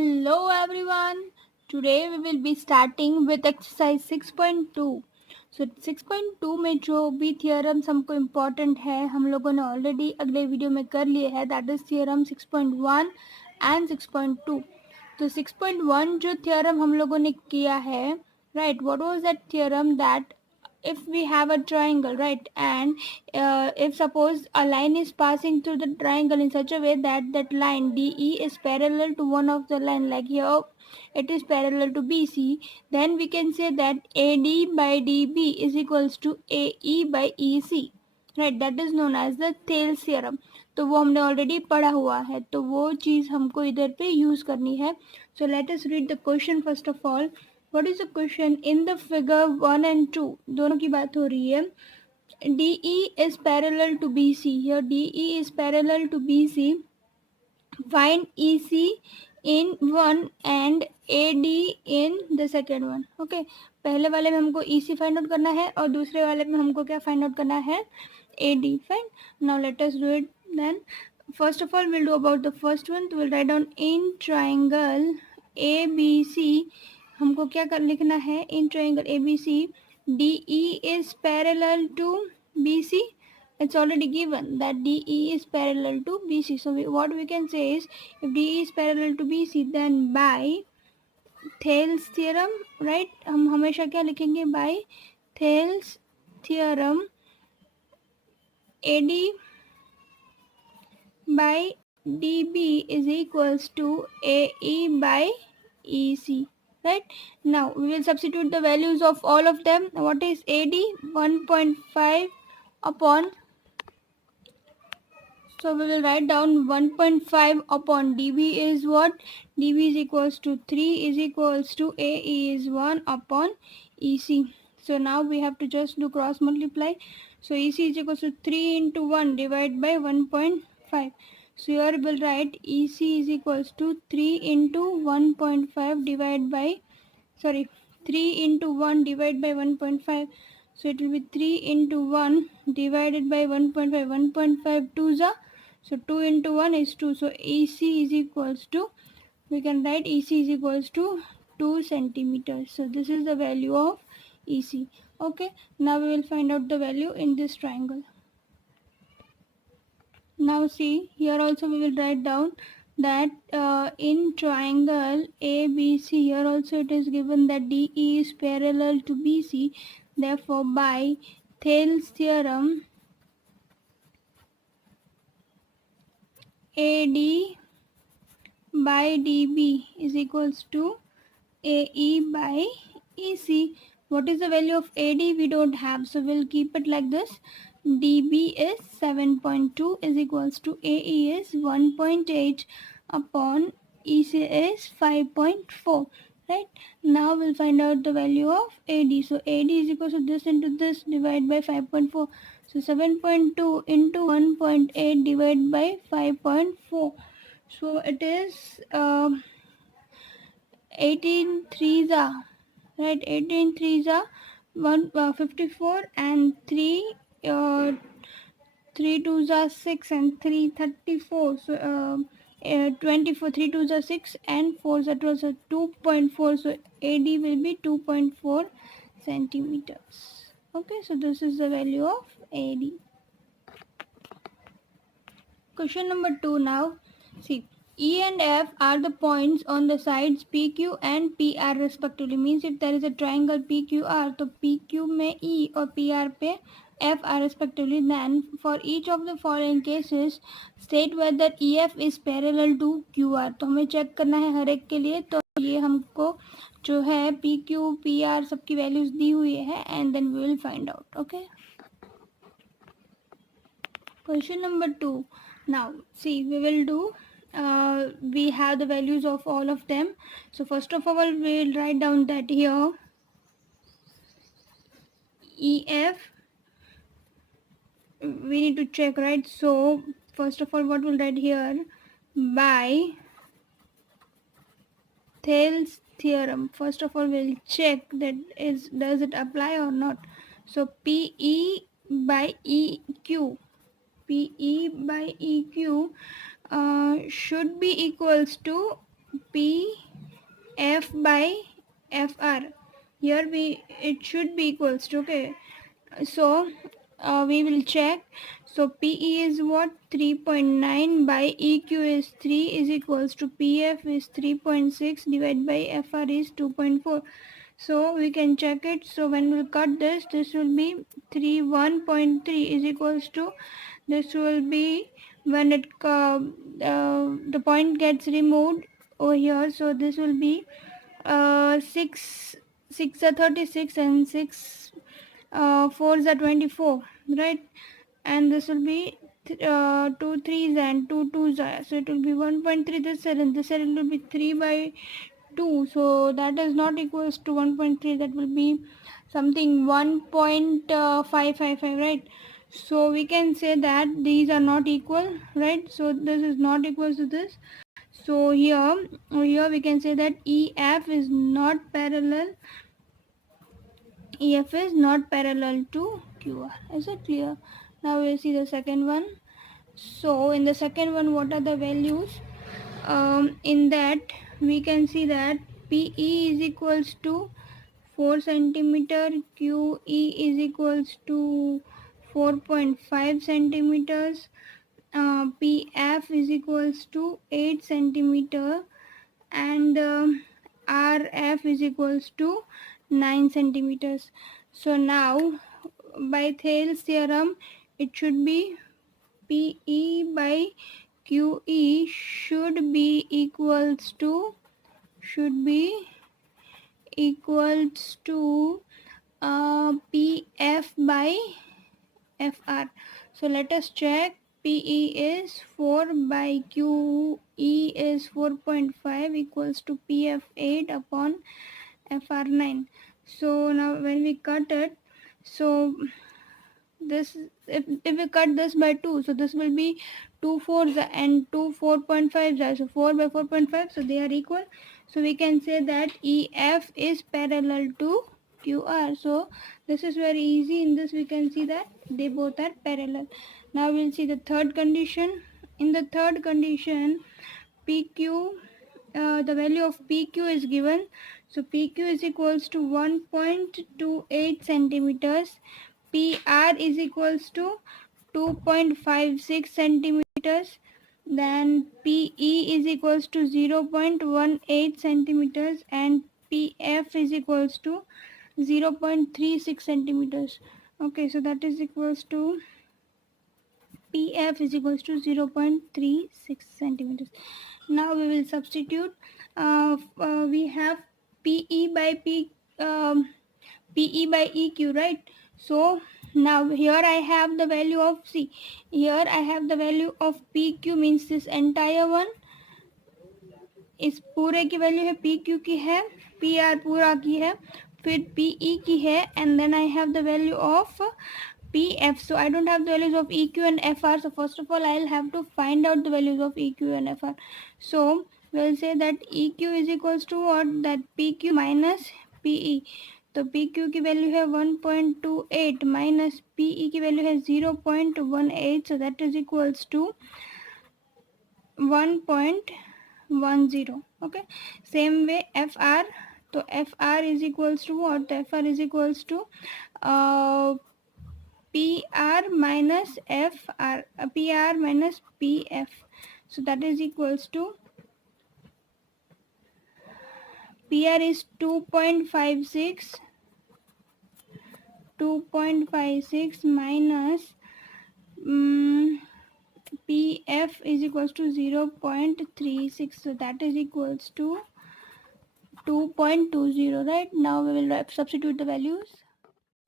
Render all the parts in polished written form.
Hello everyone. Today we will be starting with exercise 6.2. So 6.2 में जो भी theorems हमको इम्पॉर्टेंट है हम लोगों ने ऑलरेडी अगले वीडियो में कर लिए है, दैट इज थियरम 6.1 एंड 6.2. तो 6.1 जो थियरम हम लोगों ने किया है, right, what was that theorem that if we have a triangle, right, and if suppose a line is passing through the triangle in such a way that that line DE is parallel to one of the line, like here it is parallel to BC, then we can say that AD by DB is equals to AE by EC, right, that is known as the Thales theorem. तो वो हमने already पढ़ा हुआ है, तो वो चीज़ हमको इधर पे यूज़ करनी है. So let us read the question first of all. What is the question? In the figure 1 and 2 दोनों की बात हो रही है. DE is parallel to BC. Here DE is parallel to BC. Find EC in one and AD in the second one. Okay, पहले वाले में हमको EC फाइंड आउट करना है और दूसरे वाले में हमको क्या फाइंड आउट करना है? AD. Fine. Now let us do it then. First of all, we'll do about the first one. So we'll write down in triangle ABC. हमको क्या कर लिखना है? In triangle ABC DE is parallel to BC. It's already given that DE is parallel to BC. So what we can say is, if DE is parallel to BC, then by Thales theorem, right, हम हमेशा क्या लिखेंगे? by Thales theorem AD by DB is equals to AE by EC. Right, now we will substitute the values of all of them. What is AD? 1.5 upon, so we will write down 1.5 upon DB is what? DB is equals to 3 is equals to AE is 1 upon EC. So now we have to just do cross multiply. So EC is equals to 3 into 1 divided by 1.5. So here we will write EC is equals to 3 into 1.5 divided by, 3 into 1 divided by 1.5. So it will be 3 into 1 divided by 1.5. 1.5 2s are, so 2 into 1 is 2. So EC is equals to, we can write EC is equals to 2 centimeters. So this is the value of EC. Okay, now we will find out the value in this triangle. Now see, here also we will write down that in triangle ABC, here also it is given that DE is parallel to BC. Therefore, by Thales theorem, AD by DB is equals to AE by EC. What is the value of AD? We don't have, so we'll keep it like this. DB is 7.2 is equals to AE is 1.8 upon EC is 5.4. Right, now we'll find out the value of AD. So AD is equals to this into this divided by 5.4. So 7.2 into 1.8 divided by 5.4. So it is 18 threes are, right, 18 threes are 54 and 3 3 twos are 6 and 3 34. So 24, 3 twos are 6 and 4 are 12, so 2.4. So AD will be 2.4 centimeters. Okay, so this is the value of AD. Question number 2 now. See, E and F are the points on the sides PQ and PR respectively. Means if there is a triangle PQR, तो PQ में E और PR पे F are respectively. Then for each of the following cases, state whether EF is parallel to QR. तो हमें check करना है हर एक के लिए. तो ये हमको जो है PQ, PR सबकी वैल्यूज दी हुई है and then we will find out. Okay. Question number 2. Now see, we will do. We have the values of all of them. So first of all, we will write down that here EF, we need to check, right? So first of all, what we'll write here, by Thales theorem. First of all, we'll check that does it apply or not. So PE by EQ, PE by EQ should be equals to PF by FR. Here it should be equals to, okay. So we will check. So PE is what? 3.9 by EQ is 3 is equals to PF is 3.6 divided by FR is 2.4. So we can check it. So when we cut this, this will be 1.3 is equals to, this will be when the point gets removed over here. So this will be 6 are 36 and 6 4s are 24, right? And this will be 2 3s and 2 2s are, so it will be 1.3 this side, and this side will be 3 by 2, so that is not equals to 1.3, that will be something 1.555, right? So we can say that these are not equal, right? So this is not equal to this. So here we can say that EF is not parallel. EF is not parallel to QR. Is it clear? Now we'll see the second one. So in the second one, what are the values? In that we can see that PE is equals to 4 centimeter, QE is equals to 4.5 centimeters, PF is equals to 8 centimeter, and RF is equals to 9 centimeters. So now by Thales theorem, it should be PE by QE should be equals to PF by FR. So let us check. PE is 4 by QE is 4.5 equals to PF 8 upon FR 9. So now when we cut it, so this, if we cut this by 2, so this will be 2 4s and 2 4.5s, so 4 by 4.5, so they are equal. So we can say that EF is parallel to QR. So this is very easy. In this we can see that they both are parallel. Now we'll see the third condition. In the third condition, PQ, the value of PQ is given. So PQ is equals to 1.28 centimeters, PR is equals to 2.56 centimeters, then PE is equals to 0.18 centimeters, and PF is equals to 0.36 centimeters. Okay, so that is equals to PF is equals to 0.36 centimeters. Now we will substitute. We have PE by PE by EQ, right? So now here I have the value of C. Here I have the value of PQ, means this entire one, इस पूरे की value है PQ की है, PR पूरा की है, फिर PE की है, and then I have the value of PF. So I don't have the values of EQ and FR. So first of all, I'll have to find out the values of EQ and FR. So we'll say that EQ is equals to what? That PQ minus PE. तो PQ की value है 1.28 minus PE की value है 0.18, so that is equals to 1.10. Okay, same way FR, तो FR is equals to what? FR is equals to PR minus FR, PR minus PF, so that is equals to PR is 2.56 minus PF is equals to 0.36, so that is equals to 2.20, right? Now we will substitute the values.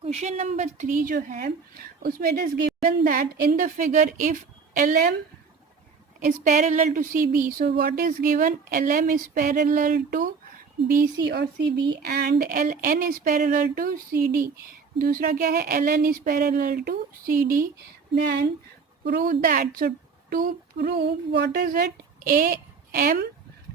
Question number 3 जो है उसमें it is given that in the figure if LM is parallel to CB, so what is given? LM is parallel to BC or CB and LN is parallel to CD. दूसरा क्या है? LN is parallel to CD. Then prove that. So to prove, what is it? AM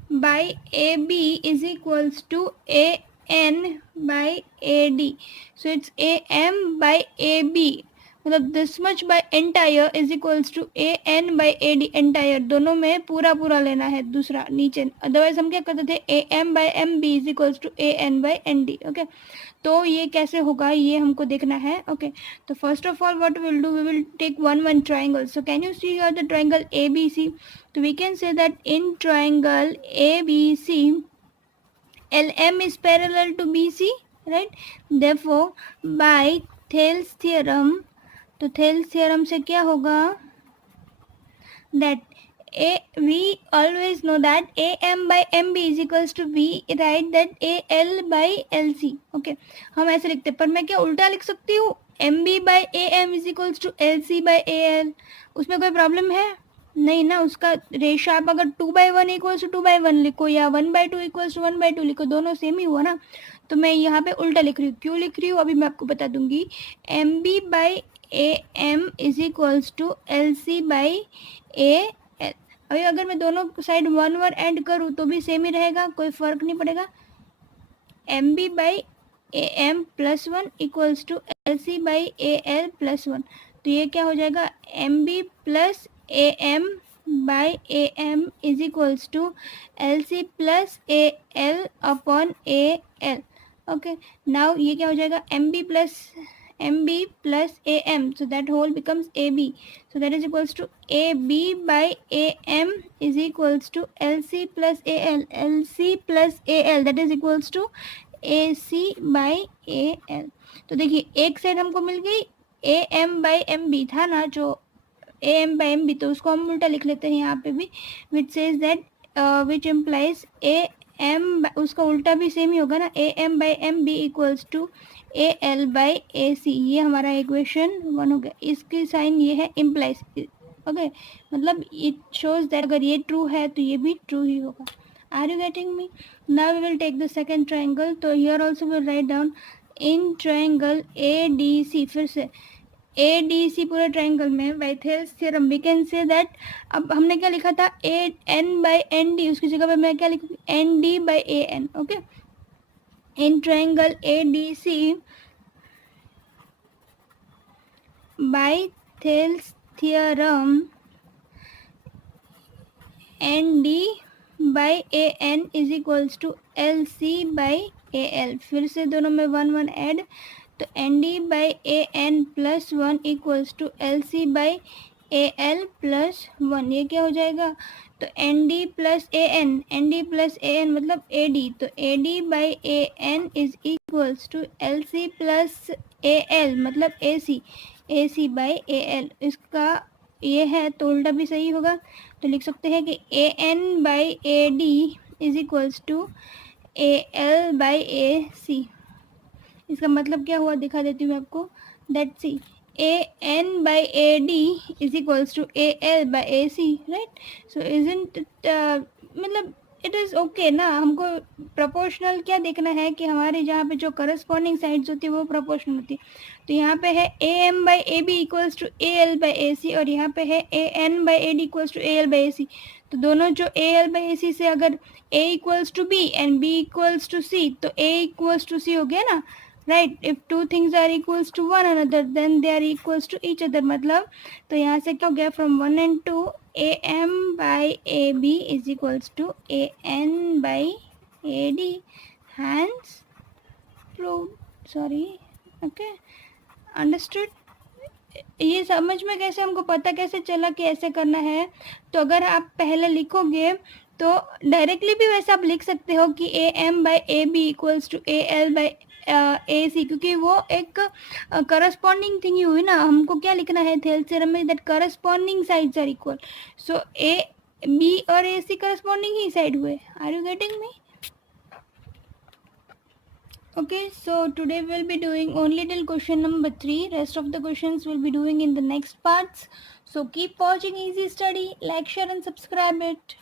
by AB is equals to AN by AD. So it's AM by AB. मतलब this much by entire is equals to A N by A D, entire दोनों में पूरा पूरा लेना है, दूसरा नीचे, otherwise हम क्या करते थे, A M by M B is equals to A N by N D. Okay, तो ये कैसे होगा ये हमको देखना है। ओके, तो first of all what will do, we will take one triangle. So can you see here the triangle A B C, तो we can say that in triangle A B C LM is parallel to BC, right? Therefore, by Thales theorem, तो Thales theorem से क्या होगा, that we always know that AM by MB is equals to B, right? That AL by LC. Okay, हम ऐसे लिखते हैं, पर मैं क्या उल्टा लिख सकती हूँ, MB by AM is equals to LC by AL, उसमें कोई प्रॉब्लम है नहीं ना। उसका रेशो आप अगर 2/1 इक्वल्स टू 2/1 लिखो या 1/2 इक्वल्स टू 1/2 लिखो, दोनों सेम ही हुआ ना। तो मैं यहाँ पे उल्टा लिख रही हूँ, क्यों लिख रही हूँ अभी मैं आपको बता दूंगी। MB by AM is equals to LC by AL। अभी अगर मैं दोनों साइड 1 ऐड करूँ तो भी सेम ही रहेगा, कोई फर्क नहीं पड़ेगा। MB by AM plus 1 equals to LC by AL plus 1, तो ये क्या हो जाएगा, MB plus AM by AM is equals to LC plus AL upon AL। Okay, now ये क्या हो जाएगा, MB plus AM, so that whole becomes AB, so that is equals to AB by AM is equals to LC plus AL, LC plus AL that is equals to AC by AL। तो देखिए एक side हमको मिल गई AM by MB था ना, जो AM by MB, तो उसको हम उल्टा लिख लेते हैं यहाँ पे भी, which says that which implies AM, उसका उल्टा भी सेम ही होगा ना, AM by MB equals to AL by AC। ये हमारा इक्वेशन 1 हो गया, इसकी साइन ये है इम्प्लाइज। ओके, मतलब इट शोज दैट अगर ये ट्रू है तो ये भी ट्रू ही होगा। Are you getting me? Now we will take the second triangle. तो here also will write down in triangle ADC, फिर से ADC पूरे ट्राइंगल में by Thales theorem we can say that, अब हमने क्या लिखा था, AN बाई ND, उसकी जगह पे मैं क्या लिखूँ, ND by AN। Okay, in triangle ADC by Thales theorem ND by AN is equals to LC by AL, फिर से दोनों में 1 ऐड, तो ND by AN plus 1 equals to LC by AL plus 1, ये क्या हो जाएगा, तो ND प्लस AN मतलब AD, तो AD by AN is equals to LC plus AL मतलब AC बाई AL। इसका ये है तो उल्टा भी सही होगा, तो लिख सकते हैं कि AN by AD is equals to AL by AC। इसका मतलब क्या हुआ दिखा देती हूँ मैं आपको, that see AN by AD is equals to AL by AC, right? So isn't मतलब इट इज़ ओके ना। हमको प्रोपोर्शनल क्या देखना है कि हमारे जहाँ पे जो करस्पॉन्डिंग साइड्स होती है वो प्रोपोर्शनल होती है। तो यहाँ पे है AM by AB equals to AL by AC, और यहाँ पे है AN by AD equals to AL by AC। तो दोनों जो AL बाई AC से अगर A equals to B and B equals to C, तो A इक्वल्स टू C हो गया ना, right? If two things are equals to one another then they are equals to each other, मतलब तो यहाँ से क्या हो गया, from 1 and 2 AM by AB is equals to AN by AD, hence proved. Sorry, okay, understood? ये समझ में कैसे, हमको पता कैसे चला कि ऐसे करना है? तो अगर आप पहले लिखोगे तो डायरेक्टली भी वैसे आप लिख सकते हो कि AM by AB equals to AL by AC, क्योंकि वो एक करस्पॉन्डिंग थिंग ही हुई ना। हमको क्या लिखना है थेल्स थ्योरम में, that corresponding sides are equal, so AB और AC करस्पॉन्डिंग ही साइड हुए। Are you getting me? Okay, so today we'll be doing only till question number 3. Rest of the questions we'll be doing in the next parts. So keep watching Easy Study, like, share and subscribe it.